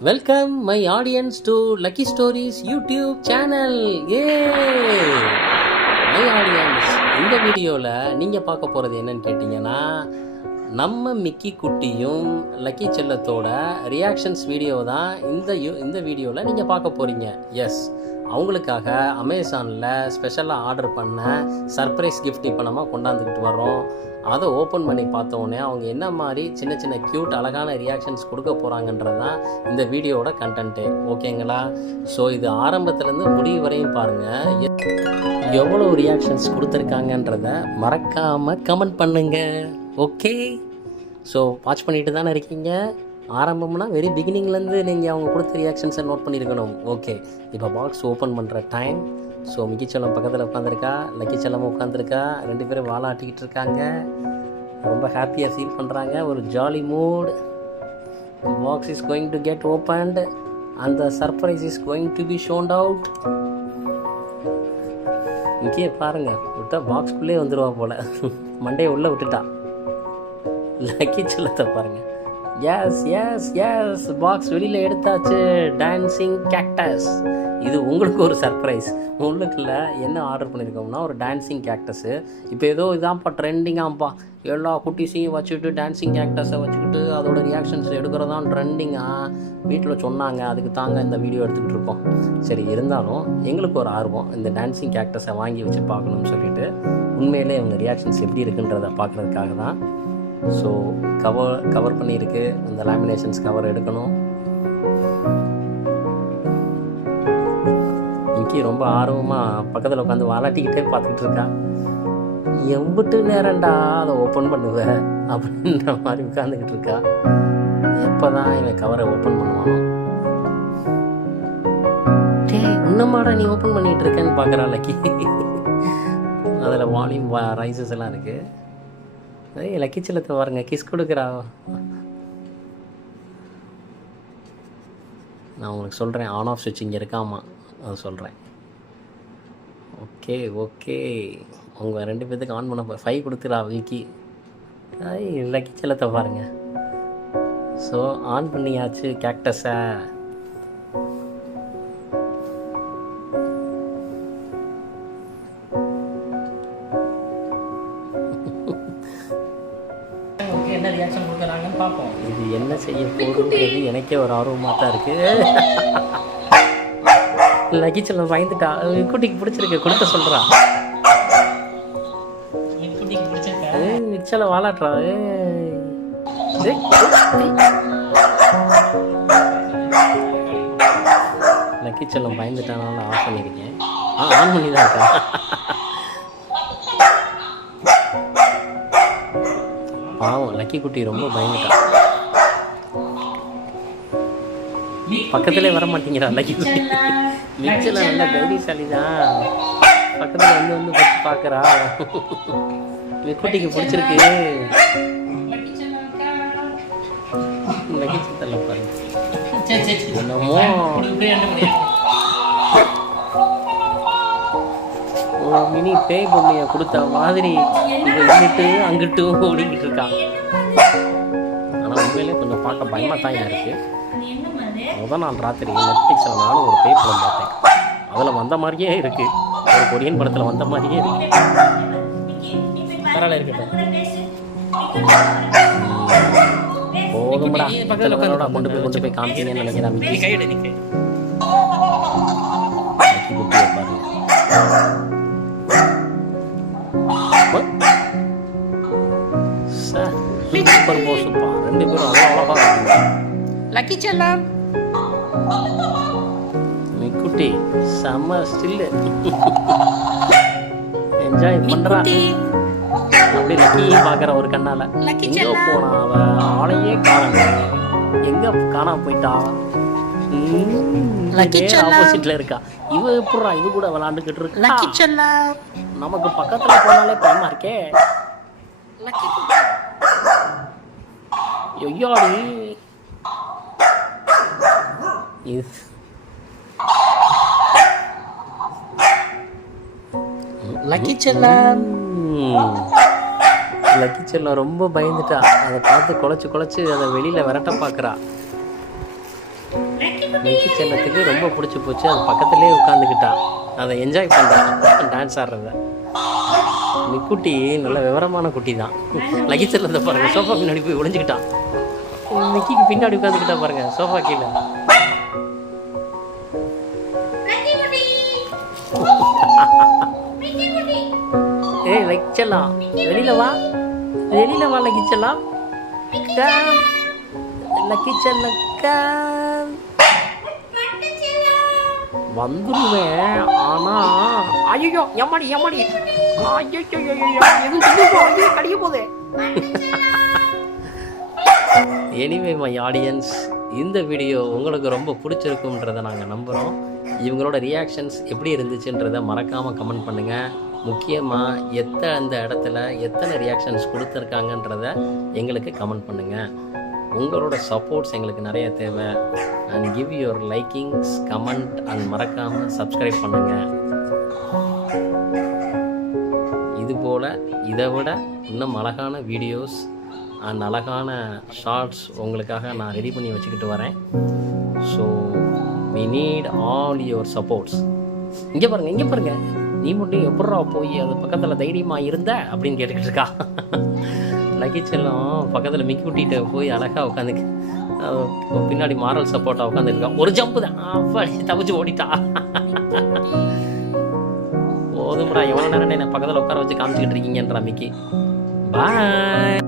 Welcome my audience to lucky stories YouTube channel A my audience இந்த வீடியோவில் நீங்கள் பார்க்க போகிறது என்னன்னு கேட்டிங்கன்னா நம்ம மிக்கி குட்டியும் லக்கி செல்லத்தோட ரியாக்ஷன்ஸ் வீடியோ தான் இந்த யூ இந்த வீடியோவில் நீங்கள் பார்க்க போகிறீங்க எஸ் அவங்களுக்காக அமேசானில் ஸ்பெஷலாக ஆர்டர் பண்ண சர்ப்ரைஸ் கிஃப்ட் இப்போ நம்ம கொண்டாந்துக்கிட்டு வரோம் அதை ஓப்பன் பண்ணி பார்த்தோன்னே அவங்க என்ன மாதிரி சின்ன சின்ன க்யூட் அழகான ரியாக்ஷன்ஸ் கொடுக்க போகிறாங்கன்றது தான் இந்த வீடியோவோட கண்டென்ட்டு ஓகேங்களா? ஸோ இது ஆரம்பத்துலேருந்து முடிவு வரையும் பாருங்கள் எவ்வளோ ரியாக்ஷன்ஸ் கொடுத்துருக்காங்கன்றத மறக்காமல் கமெண்ட் பண்ணுங்கள் ஓகே ஸோ வாட்ச் பண்ணிட்டு தானே இருக்கீங்க? ஆரம்பம்னா வெரி பிகினிங்லேருந்து நீங்கள் அவங்க கொடுத்த ரியாக்ஷன்ஸை நோட் பண்ணியிருக்கணும். ஓகே இப்போ பாக்ஸ் ஓப்பன் பண்ணுற டைம் ஸோ மிக்கிச்சலம் பக்கத்தில் உட்காந்துருக்கா லக்கிச்சலம் உட்காந்துருக்கா ரெண்டு பேரும் வாழாட்டிக்கிட்டு இருக்காங்க. ரொம்ப ஹாப்பியாக ஃபீல் பண்ணுறாங்க ஒரு jolly mood box is going to get opened அந்த surprise is going to be shown out இங்கேயே பாருங்க. விட்டா பாக்ஸ்குள்ளே வந்துடுவா போல. மண்டையை உள்ளே விட்டுட்டா. லக்கி செல்லத்தை பாருங்கள் எஸ் எஸ் எஸ் பாக்ஸ் வெளியில் எடுத்தாச்சு. டான்சிங் கேக்டஸ் இது உங்களுக்கு ஒரு சர்ப்ரைஸ் உங்களுக்குள்ள என்ன ஆர்டர் பண்ணியிருக்கோம்னா ஒரு டான்சிங் கேக்டஸு இப்போ ஏதோ இதான்ப்பா ட்ரெண்டிங்காம்ப்பா எல்லா குட்டீஸையும் வச்சுக்கிட்டு டான்சிங் கேக்டஸை வச்சுக்கிட்டு அதோட ரியாக்ஷன்ஸ் எடுக்கிறதான் ட்ரெண்டிங்காக வீட்டில் சொன்னாங்க. அதுக்கு தாங்க இந்த வீடியோ எடுத்துக்கிட்டு இருக்கோம். சரி இருந்தாலும் எங்களுக்கு ஒரு ஆர்வம் இந்த டான்சிங் கேக்டஸை வாங்கி வச்சு பார்க்கணும்னு சொல்லிட்டு உண்மையிலே இவங்க ரியாக்ஷன்ஸ் எப்படி இருக்குன்றதை பார்க்குறதுக்காக தான் ஸோ கவர் கவர் பண்ணியிருக்கு. இந்த லேமினேஷன்ஸ் கவர் எடுக்கணும். இங்கே ரொம்ப ஆர்வமாக பக்கத்தில் உட்காந்து வாலாட்டிக்கிட்டே பார்த்துக்கிட்டு இருக்கா. எம்பிட்டு நேரம்டா அதை ஓப்பன் பண்ணுவேன் அப்படின்ற மாதிரி உட்காந்துக்கிட்டு இருக்கா. எப்போ தான் இவன் கவரை ஓப்பன் பண்ணுவானோ. டேய் இன்னமாடா நீ ஓப்பன் பண்ணிகிட்டு இருக்கேன்னு பார்க்குறா லக்கி. அதில் வால்யூம் ரைசஸ் எல்லாம் இருக்குது ஏய் லக்கி செல்லத்தை பாருங்க கிஸ் கொடுக்குறா. நான் உங்களுக்கு சொல்கிறேன் ஆன் ஆஃப் சுவிட்ச் இங்கே இருக்காமா அது சொல்கிறேன் ஓகே ஓகே உங்கள் ரெண்டு பேர்த்துக்கு ஆன் பண்ண ஃபைவ் கொடுத்துடா விக்கி. ஐய் லக்கி செல்லத்தை பாருங்க. ஸோ ஆன் பண்ணியாச்சு கேக்டஸை இது என்ன செய்ய போகுதுன்றது எனக்கே ஒரு ஆர்வமாக தான் இருக்கு. லக்கி செல்லம் பயந்துட்டா குட்டிக்கு பிடிச்சிருக்கு. கொடுக்க சொல்கிறா நிச்சல வாலாட்டுறா லக்கி செல்லம் பயந்துட்டானால ஆஃப் பண்ணியிருக்கேன் ஆ ஆன் பண்ணி தான் இருக்கேன் பாவம் லக்கி குட்டி ரொம்ப பயந்துட்டா. பக்கத்துலேயே வர மாட்டேங்கிறா லக்கி குட்டி மிச்சல நல்ல தைரியசாலி தான் பக்கத்தில் வந்து வந்து பார்த்து பார்க்குறா குட்டிக்கு பிடிச்சிருக்கு. லக்கி சித்தல பாருங்க. என்னமோ. ஒரு மினி பேய் பொம்மையை கொடுத்த மாதிரி இவ இங்கிட்டு அங்கிட்டு ஓடிக்கிட்டு இருக்கான் ஆனால் உண்மையிலே கொஞ்சம் பார்க்க பயமாக தான் இருக்குது முதல் நாள் ராத்திரி நெட்ஃப்ளிக்ஸில் நானும் ஒரு பேய் படம் பார்த்தேன். அதில் வந்த மாதிரியே இருக்கு. ஒரு கொரியன் படத்தில் வந்த மாதிரியே இருக்கு. பரவாயில்ல இருக்கட்டும். போதும்டா. நீ பக்கத்துல கொண்டு போய் கொண்டு போய் காமிப்பீங்கன்னு நினைக்கிறேன். மிக்கி குட்டியை பாருங்க சூப்பர் போஸுப்பா ரெண்டு பேரும் அவ்வளோ அழகாக லக்கி செல்லம். மிக்குட்டி செம்ம ஸ்டில்லு என்ஜாய் பண்றா அப்படி லக்கியும் பார்க்குற ஒரு கண்ணால எங்க போனா அவ ஆளையே காணல எங்க காணாம போயிட்டா ஆப்போசிட்ல இருக்கா இவ எப்படிறா இது கூட விளாண்டுக்கிட்டு இருக்கா நமக்கு பக்கத்துல போனாலே பயமா இருக்கே ஐயாடி இது லக்கி செல்லம் லக்கி செல்லம் ரொம்ப பயந்துட்டா. அதை பார்த்து குலைச்சு குலைச்சு அதை வெளியில விரட்ட பார்க்கறா. மிக்கி செல்லத்துக்கு ரொம்ப பிடிச்சி போச்சு. அது பக்கத்துலேயே உட்காந்துக்கிட்டா அதை என்ஜாய் பண்ணுறான் டான்ஸ் ஆடுறத. மிக்குட்டி நல்ல விவரமான குட்டி தான். லக்கி செல்லத்தை பாருங்க. சோஃபா பின்னாடி போய் ஒளிஞ்சுக்கிட்டான் மிக்கிக்கு பின்னாடி உட்காந்துக்கிட்டா பாருங்க. சோஃபா கீழே. ஏய் வெளியில வா. வெளியில வா லக்கிச்சலாம் லக்கிச்சலக்கா வந்துருவேன். ஆனா ஐயோ எம்மாடி எம்மாடி. கடிக்க போதே எனிவே மை ஆடியன்ஸ் இந்த வீடியோ உங்களுக்கு ரொம்ப பிடிச்சிருக்குன்றதை நாங்கள் நம்புகிறோம் இவங்களோட ரியாக்ஷன்ஸ் எப்படி இருந்துச்சுன்றதை மறக்காமல் கமெண்ட் பண்ணுங்கள் முக்கியமாக எத்தனை அந்த இடத்துல எத்தனை ரியாக்ஷன்ஸ் கொடுத்துருக்காங்கன்றத எங்களுக்கு கமெண்ட் பண்ணுங்கள் உங்களோட சப்போர்ட்ஸ் எங்களுக்கு நிறைய தேவை. And give your likings comment and மறக்காமல் சப்ஸ்கிரைப் பண்ணுங்கள் இதுபோல் இதை விட இன்னும் அழகான வீடியோஸ் அண்ட் அழகான ஷார்ட்ஸ் உங்களுக்காக நான் ரெடி பண்ணி வச்சுக்கிட்டு வரேன். So we need all your supports இங்கே பாருங்கள் இங்கே பாருங்கள் நீ மட்டும் எப்பட்றா போய் அது பக்கத்தில் தைரியமாக இருந்த? அப்படின்னு கேட்டுக்கிட்டு இருக்கா நகைச்செல்லாம் பக்கத்தில் மிக்கி குட்டிகிட்ட போய் அழகாக உட்காந்துக்கு பின்னாடி மாரல் சப்போர்ட்டாக உட்காந்துருக்கான் ஒரு ஜம்பு தான். அப்படி தவிச்சு ஓடிட்டா. போதும்டா எவ்வளோ நேரம் என்ன பக்கத்தில் உட்கார வச்சு காமிச்சிக்கிட்டு இருக்கீங்கன்றா மிக்கி. பாய்